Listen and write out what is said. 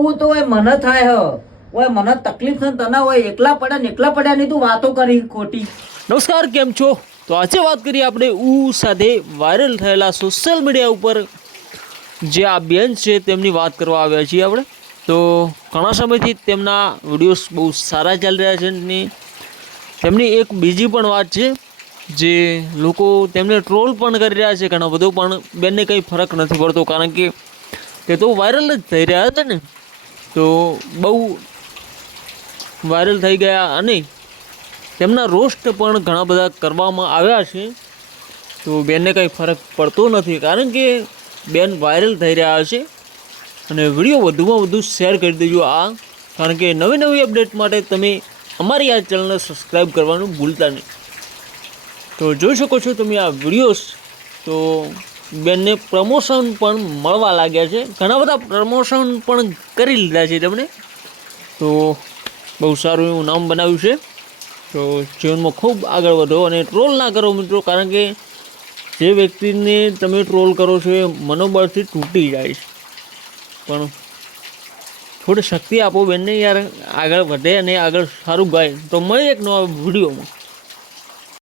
હું તો ઓય મને થાય ઓય મને તકલીફ છે તને ઓય એકલા પડ્યા ની તું વાતો કરી ખોટી. નમસ્કાર, કેમ છો? તો આજે વાત કરીએ આપણે સાથે વાયરલ થયેલા સોશિયલ મીડિયા ઉપર જે આ બેન છે તેમની વાત કરવા આવ્યા છીએ આપણે. તો ઘણા સમયથી તેમના વિડીયોઝ બહુ સારા ચાલી રહ્યા છે ને તેમની એક બીજી પણ વાત છે જે લોકો તેમને ટ્રોલ પણ કરી રહ્યા છે ઘણા બધો, પણ બેનને કંઈ ફરક નથી પડતો કારણ કે તે તો વાયરલ જ થઈ રહ્યા હતા ને, તો બહુ વાયરલ થઈ ગયા અને તેમના રોસ્ટ પણ ઘણા બધા કરવામાં આવ્યા છે. તો બેનને કંઈ ફરક પડતો નથી કારણ કે બેન વાયરલ થઈ રહ્યા છે. અને વિડીયો વધુમાં વધુ શેર કરી દેજો કારણ કે નવી નવી અપડેટ માટે તમે અમારી આ ચેનલને સબસ્ક્રાઈબ કરવાનું ભૂલતા નહીં. તો જોઈ શકો છો તમે આ વિડીયોઝ, તો બેનને પ્રમોશન પણ મળવા લાગ્યા છે. ઘણા બધા પ્રમોશન પણ કરી લીધા છે તેમણે, તો બહુ સારું એવું નામ બનાવ્યું છે. તો જીવનમાં ખૂબ આગળ વધો અને ટ્રોલ ના કરો મિત્રો, કારણ કે જે વ્યક્તિને તમે ટ્રોલ કરો છો એ મનોબળથી તૂટી જાય છે. પણ થોડી શક્તિ આપો બેનને યાર, આગળ વધે અને આગળ સારું ગાય. તો મળીએ એક નવા વિડીયોમાં.